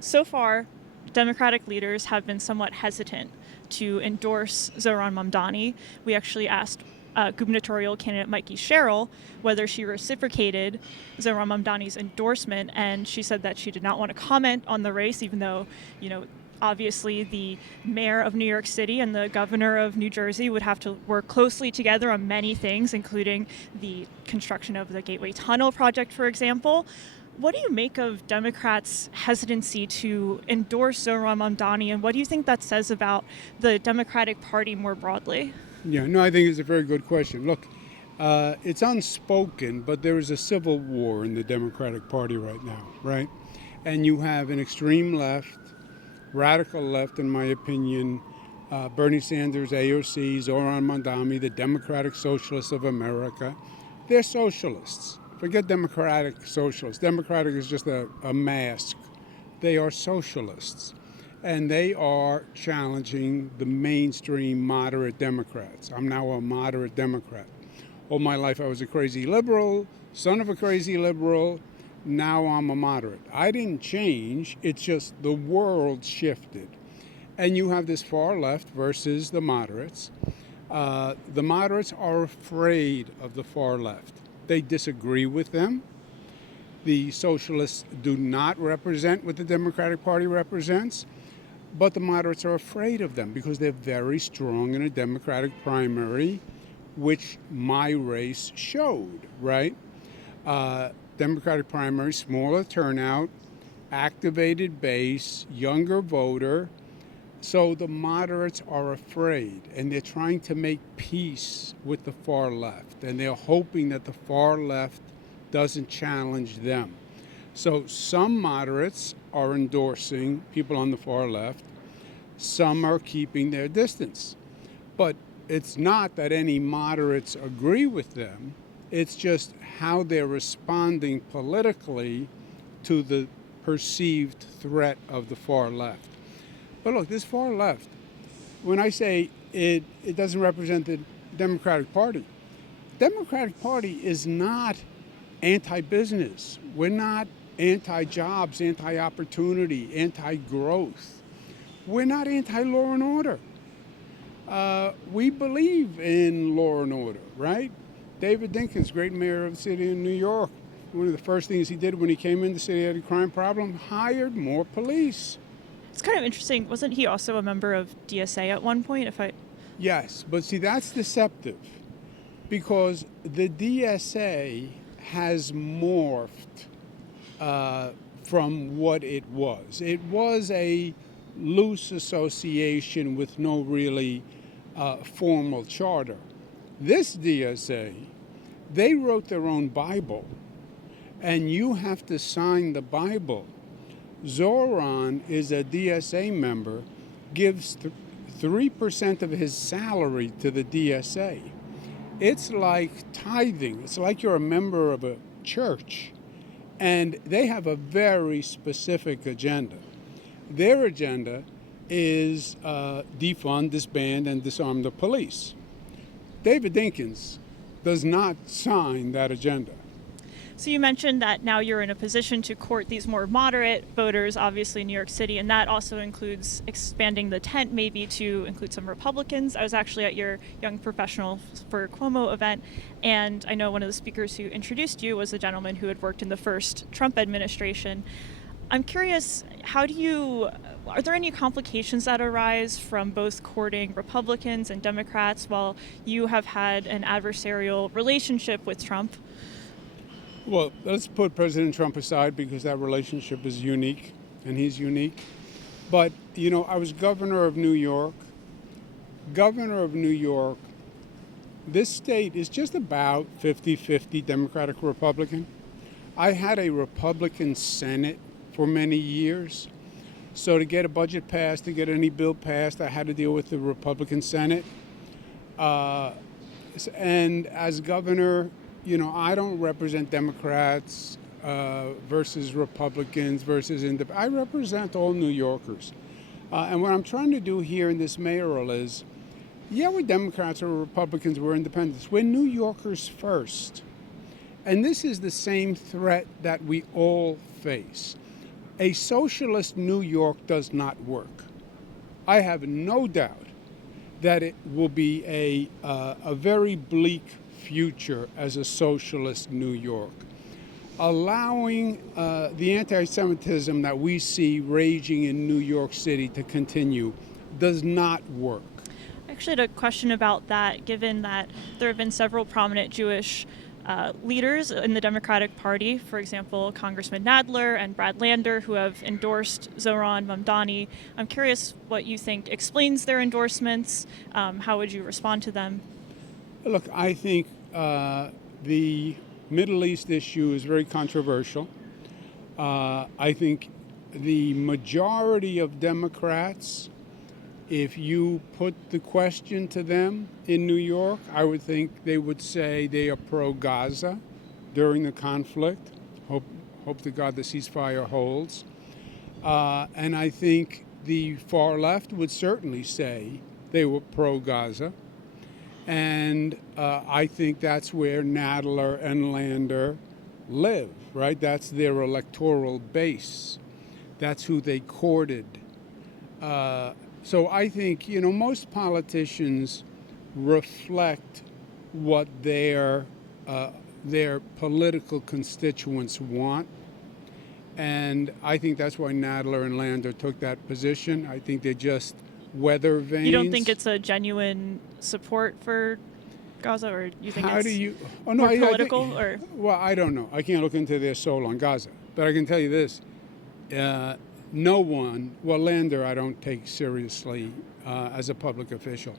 So far, Democratic leaders have been somewhat hesitant to endorse Zohran Mamdani. We actually asked gubernatorial candidate Mikey Sherrill whether she reciprocated Zohran Mamdani's endorsement, and she said that she did not want to comment on the race, even though, obviously the mayor of New York City and the governor of New Jersey would have to work closely together on many things, including the construction of the Gateway Tunnel project, for example. What do you make of Democrats' hesitancy to endorse Zohran Mamdani, and what do you think that says about the Democratic Party more broadly? Yeah, no, I think it's a very good question. Look, it's unspoken, but there is a civil war in the Democratic Party right now, right? And you have an extreme left, radical left, in my opinion, Bernie Sanders, AOC, Zohran Mamdani, the Democratic Socialists of America. They're socialists. Forget democratic socialists. Democratic is just a mask. They are socialists. And they are challenging the mainstream moderate Democrats. I'm now a moderate Democrat. All my life I was a crazy liberal, son of a crazy liberal. Now I'm a moderate. I didn't change. It's just the world shifted. And you have this far left versus the moderates. The moderates are afraid of the far left. They disagree with them. The socialists do not represent what the Democratic Party represents, but the moderates are afraid of them because they're very strong in a Democratic primary, which my race showed, right? Democratic primary, smaller turnout, activated base, younger voter. So the moderates are afraid, and they're trying to make peace with the far left, and they're hoping that the far left doesn't challenge them. So some moderates are endorsing people on the far left. Some are keeping their distance. But it's not that any moderates agree with them. It's just how they're responding politically to the perceived threat of the far left. But look, this far left, when I say it doesn't represent the Democratic Party, Democratic Party is not anti-business. We're not anti-jobs, anti-opportunity, anti-growth. We're not anti-law and order. We believe in law and order, right? David Dinkins, great mayor of the city of New York, one of the first things he did when he came in the city, had a crime problem, hired more police. It's kind of interesting. Wasn't he also a member of DSA at one point? Yes, but see, that's deceptive because the DSA has morphed from what it was. It was a loose association with no really formal charter. This DSA, they wrote their own Bible, and you have to sign the Bible. Zohran is a DSA member, gives 3% of his salary to the DSA. It's like tithing. It's like you're a member of a church. And they have a very specific agenda. Their agenda is defund, disband, and disarm the police. David Dinkins does not sign that agenda. So you mentioned that now you're in a position to court these more moderate voters, obviously in New York City, and that also includes expanding the tent maybe to include some Republicans. I was actually at your Young Professional for Cuomo event, and I know one of the speakers who introduced you was a gentleman who had worked in the first Trump administration. I'm curious, are there any complications that arise from both courting Republicans and Democrats while you have had an adversarial relationship with Trump? Well, let's put President Trump aside because that relationship is unique and he's unique. But, I was governor of New York. Governor of New York, this state is just about 50-50 Democratic Republican. I had a Republican Senate for many years. So to get a budget passed, to get any bill passed, I had to deal with the Republican Senate. And as governor, I don't represent Democrats versus Republicans versus independents. I represent all New Yorkers. And what I'm trying to do here in this mayoral is, we're Democrats or Republicans, we're independents. We're New Yorkers first. And this is the same threat that we all face. A socialist New York does not work. I have no doubt that it will be a very bleak future as a socialist New York. Allowing the anti-Semitism that we see raging in New York City to continue does not work. I actually had a question about that, given that there have been several prominent Jewish leaders in the Democratic Party, for example, Congressman Nadler and Brad Lander, who have endorsed Zohran Mamdani. I'm curious what you think explains their endorsements. How would you respond to them? Look, I think the Middle East issue is very controversial. I think the majority of Democrats, if you put the question to them in New York, I would think they would say they are pro-Gaza during the conflict. Hope to God the ceasefire holds. And I think the far left would certainly say they were pro-Gaza. And I think that's where Nadler and Lander live, right? That's their electoral base. That's who they courted. So I think, most politicians reflect what their political constituents want. And I think that's why Nadler and Lander took that position. I think they just weather vanes. You don't think it's a genuine support for Gaza, or you think more political? Well, I don't know. I can't look into their soul on Gaza. But I can tell you this. No one, Lander I don't take seriously as a public official.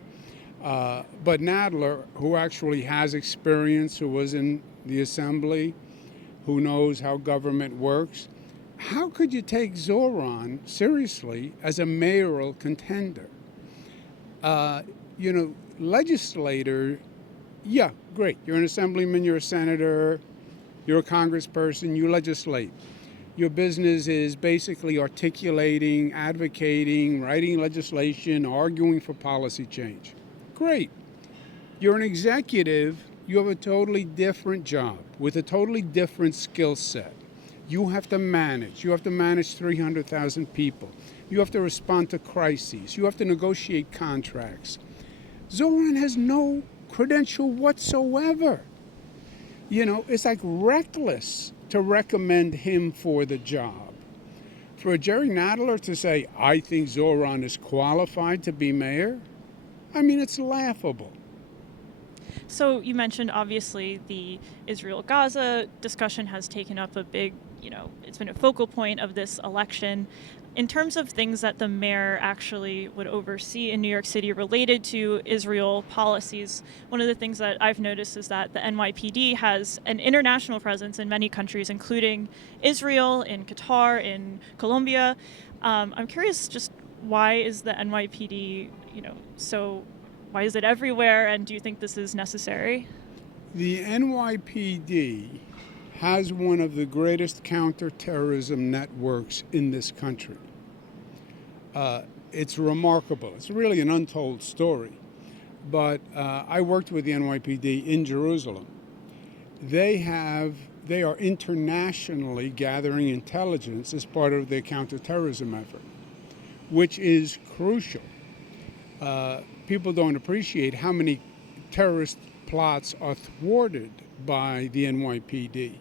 But Nadler, who actually has experience, who was in the assembly, who knows how government works, how could you take Zohran seriously as a mayoral contender? Legislator, yeah, great. You're an assemblyman, you're a senator, you're a congressperson, you legislate. Your business is basically articulating, advocating, writing legislation, arguing for policy change. Great. You're an executive, you have a totally different job with a totally different skill set. You have to manage. You have to manage 300,000 people. You have to respond to crises. You have to negotiate contracts. Zohran has no credential whatsoever. It's like reckless to recommend him for the job. For Jerry Nadler to say, I think Zohran is qualified to be mayor, it's laughable. So you mentioned, obviously, the Israel-Gaza discussion has taken up a big, it's been a focal point of this election. In terms of things that the mayor actually would oversee in New York City related to Israel policies, one of the things that I've noticed is that the NYPD has an international presence in many countries, including Israel, in Qatar, in Colombia. I'm curious, just why is the NYPD, why is it everywhere, and do you think this is necessary? The NYPD has one of the greatest counterterrorism networks in this country. It's remarkable. It's really an untold story. But I worked with the NYPD in Jerusalem. They are internationally gathering intelligence as part of their counterterrorism effort, which is crucial. People don't appreciate how many terrorist plots are thwarted by the NYPD.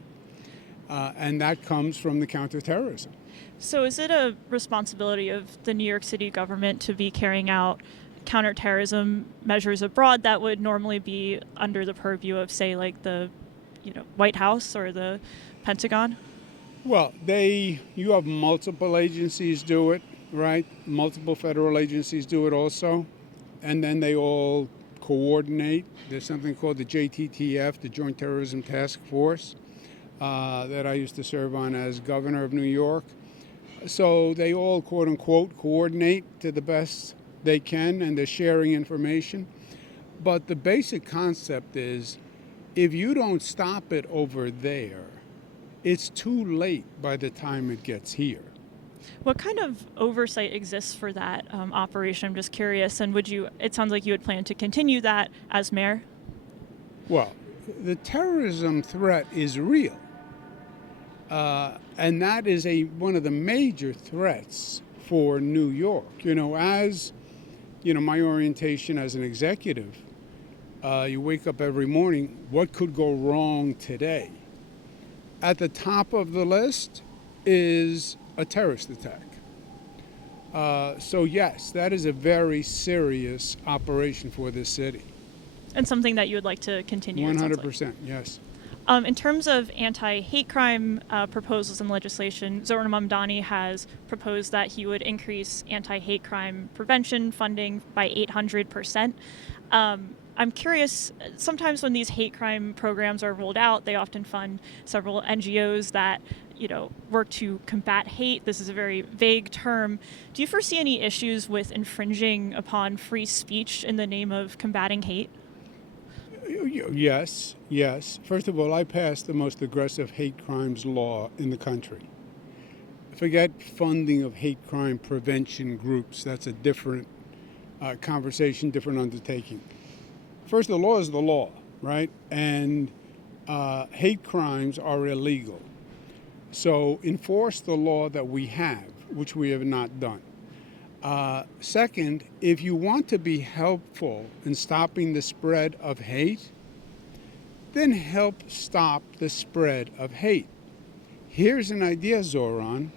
And that comes from the counterterrorism. So is it a responsibility of the New York City government to be carrying out counterterrorism measures abroad that would normally be under the purview of, say, like the White House or the Pentagon? Well, you have multiple agencies do it, right? Multiple federal agencies do it also. And then they all coordinate. There's something called the JTTF, the Joint Terrorism Task Force, that I used to serve on as governor of New York. So they all, quote unquote, coordinate to the best they can, and they're sharing information. But the basic concept is, if you don't stop it over there, it's too late by the time it gets here. What kind of oversight exists for that operation? I'm just curious. And it sounds like you would plan to continue that as mayor? Well, the terrorism threat is real. And that is one of the major threats for New York. As my orientation as an executive, you wake up every morning, what could go wrong today? At the top of the list is a terrorist attack. So yes, that is a very serious operation for this city. And something that you would like to continue. 100%, yes. In terms of anti-hate crime proposals in legislation, Zohran Mamdani has proposed that he would increase anti-hate crime prevention funding by 800%. I'm curious, sometimes when these hate crime programs are rolled out, they often fund several NGOs that work to combat hate. This is a very vague term. Do you foresee any issues with infringing upon free speech in the name of combating hate? Yes. First of all, I passed the most aggressive hate crimes law in the country. Forget funding of hate crime prevention groups. That's a different conversation, different undertaking. First, the law is the law, right? And hate crimes are illegal. So enforce the law that we have, which we have not done. Second, if you want to be helpful in stopping the spread of hate, then help stop the spread of hate. Here's an idea, Zohran.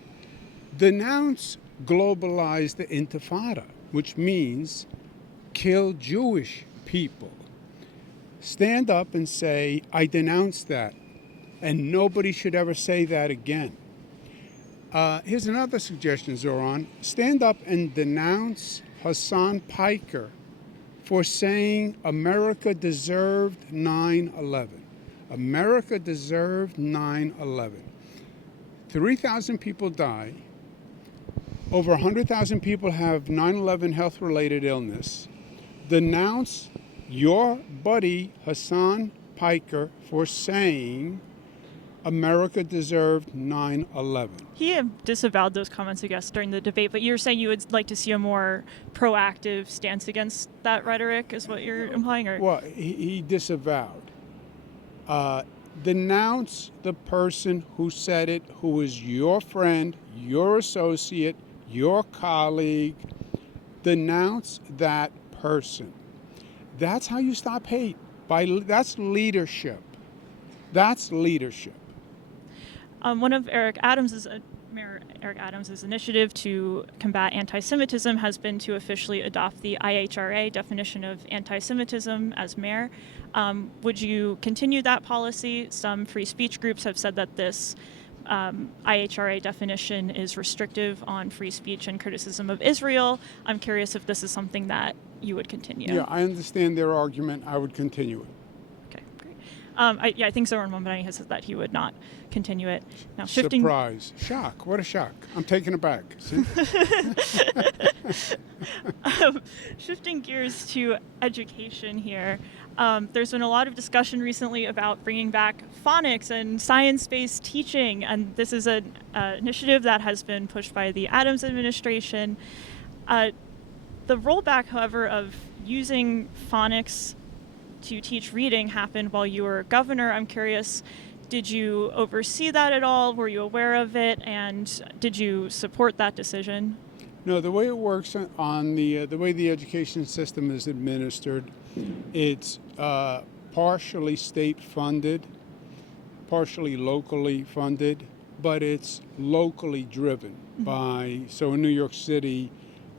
Denounce globalized intifada, which means kill Jewish people. Stand up and say, I denounce that, and nobody should ever say that again. Here's another suggestion, Zohran. Stand up and denounce Hassan Piker for saying America deserved 9/11. America deserved 9/11. 3,000 people die. Over 100,000 people have 9/11 health-related illness. Denounce your buddy Hassan Piker for saying America deserved 9/11. He disavowed those comments, I guess, during the debate, but you're saying you would like to see a more proactive stance against that rhetoric, is what you're implying? Or? Well, he disavowed. Denounce the person who said it, who is your friend, your associate, your colleague. Denounce that person. That's how you stop hate. That's leadership. That's leadership. One of Mayor Eric Adams' initiative to combat anti-Semitism has been to officially adopt the IHRA definition of anti-Semitism as mayor. Would you continue that policy? Some free speech groups have said that this IHRA definition is restrictive on free speech and criticism of Israel. I'm curious if this is something that you would continue. Yeah, I understand their argument. I would continue it. Okay, great. I think Zohran Mamdani has said that he would not continue it. Now, Surprise. Shock. What a shock. I'm taken aback. Shifting gears to education here. There's been a lot of discussion recently about bringing back phonics and science-based teaching, and this is an initiative that has been pushed by the Adams administration. The rollback, however, of using phonics to teach reading happened while you were governor. I'm curious, did you oversee that at all? Were you aware of it? And did you support that decision? No, the way it works on the way the education system is administered, it's partially state funded, partially locally funded, but it's locally driven by, so in New York City,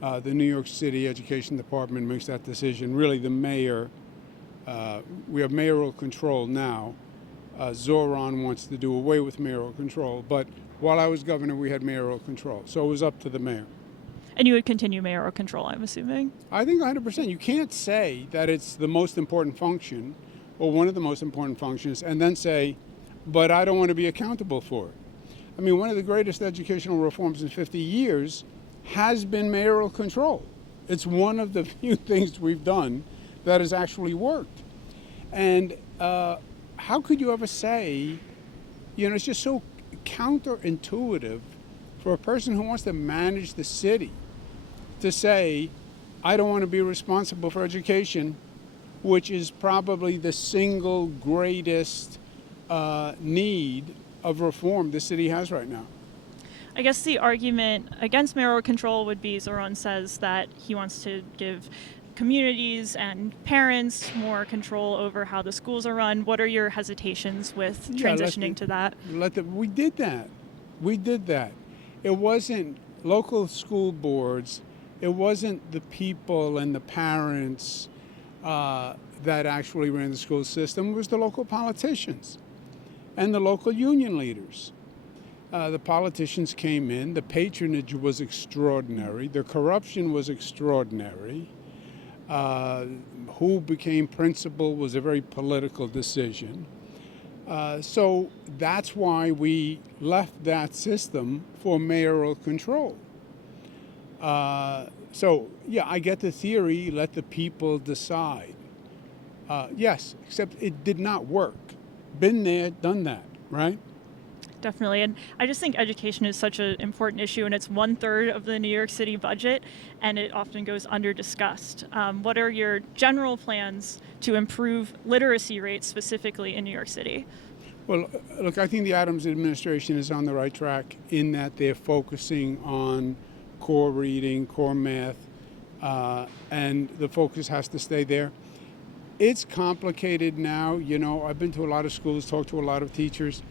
the New York City Education Department makes that decision. Really, the mayor, we have mayoral control now. Zohran wants to do away with mayoral control, but while I was governor, we had mayoral control. So it was up to the mayor. And you would continue mayoral control, I'm assuming? I think 100%. You can't say that it's the most important function or one of the most important functions and then say, but I don't want to be accountable for it. I mean, one of the greatest educational reforms in 50 years has been mayoral control. It's one of the few things we've done that has actually worked. And how could you ever say, it's just so counterintuitive for a person who wants to manage the city to say, I don't want to be responsible for education, which is probably the single greatest need of reform the city has right now. I guess the argument against mayoral control would be Zohran says that he wants to give communities and parents more control over how the schools are run. What are your hesitations with Yeah, transitioning to that? we did that. We did that. It wasn't local school boards. It wasn't the people and the parents that actually ran the school system. It was the local politicians and the local union leaders. The politicians came in. The patronage was extraordinary. The corruption was extraordinary. Who became principal was a very political decision. So that's why we left that system for mayoral control. So, yeah, I get the theory, let the people decide. Yes, except it did not work. Been there, done that, right? Definitely. And I just think education is such an important issue, and it's 1/3 of the New York City budget, and it often goes under discussed. What are your general plans to improve literacy rates specifically in New York City? Well, look, I think the Adams administration is on the right track in that they're focusing on core reading, core math, and the focus has to stay there. It's complicated now. You know, I've been to a lot of schools, talked to a lot of teachers.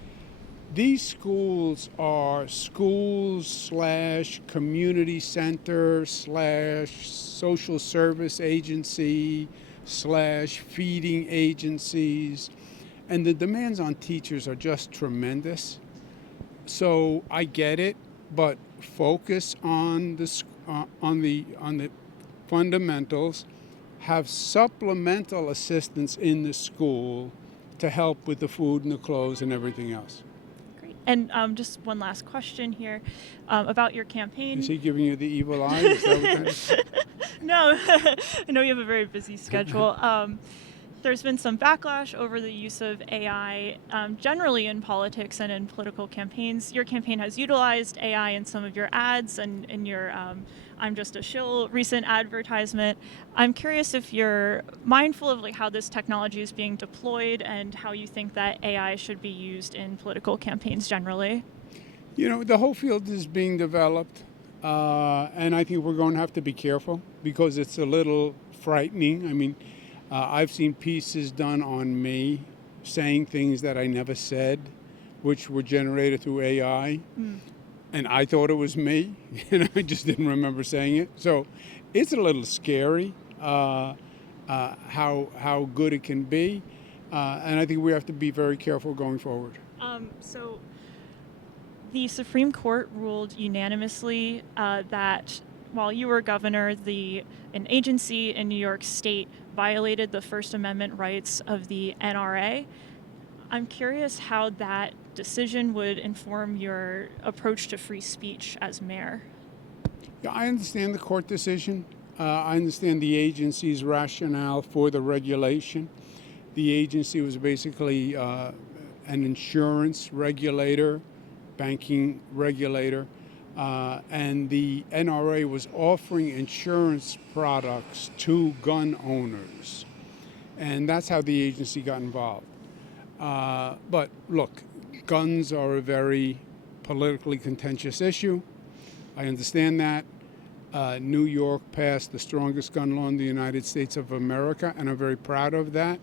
These schools are schools / community center / social service agency / feeding agencies, and the demands on teachers are just tremendous. So I get it, but focus on the fundamentals. Have supplemental assistance in the school to help with the food and the clothes and everything else. And just one last question here about your campaign. Is he giving you the evil eye? Is that what that is? No, I know you have a very busy schedule. There's been some backlash over the use of AI generally in politics and in political campaigns. Your campaign has utilized AI in some of your ads and in your I'm Just a Shill recent advertisement. I'm curious if you're mindful of like how this technology is being deployed and how you think that AI should be used in political campaigns generally. You know, the whole field is being developed, and I think we're going to have to be careful because it's a little frightening. I mean, I've seen pieces done on me saying things that I never said, which were generated through AI. And I thought it was me, and I just didn't remember saying it. So it's a little scary how good it can be, and I think we have to be very careful going forward. So the Supreme Court ruled unanimously that while you were governor, an agency in New York State violated the First Amendment rights of the NRA. I'm curious how that decision would inform your approach to free speech as mayor. Yeah, I understand the court decision. I understand the agency's rationale for the regulation. The agency was basically an insurance regulator, banking regulator, and the NRA was offering insurance products to gun owners. And that's how the agency got involved. But look, guns are a very politically contentious issue. I understand that. New York passed the strongest gun law in the United States of America, and I'm very proud of that.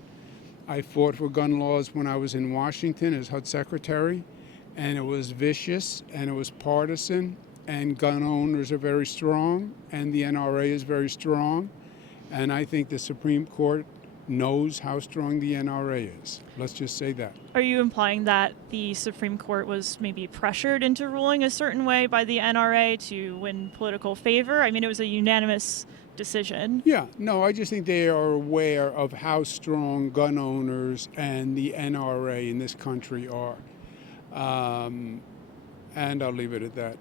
I fought for gun laws when I was in Washington as HUD secretary, and it was vicious and it was partisan, and gun owners are very strong, and the NRA is very strong, and I think the Supreme Court knows how strong the NRA is. Let's just say that. Are you implying that the Supreme Court was maybe pressured into ruling a certain way by the NRA to win political favor? I mean, it was a unanimous decision. Yeah, no, I just think they are aware of how strong gun owners and the NRA in this country are. And I'll leave it at that.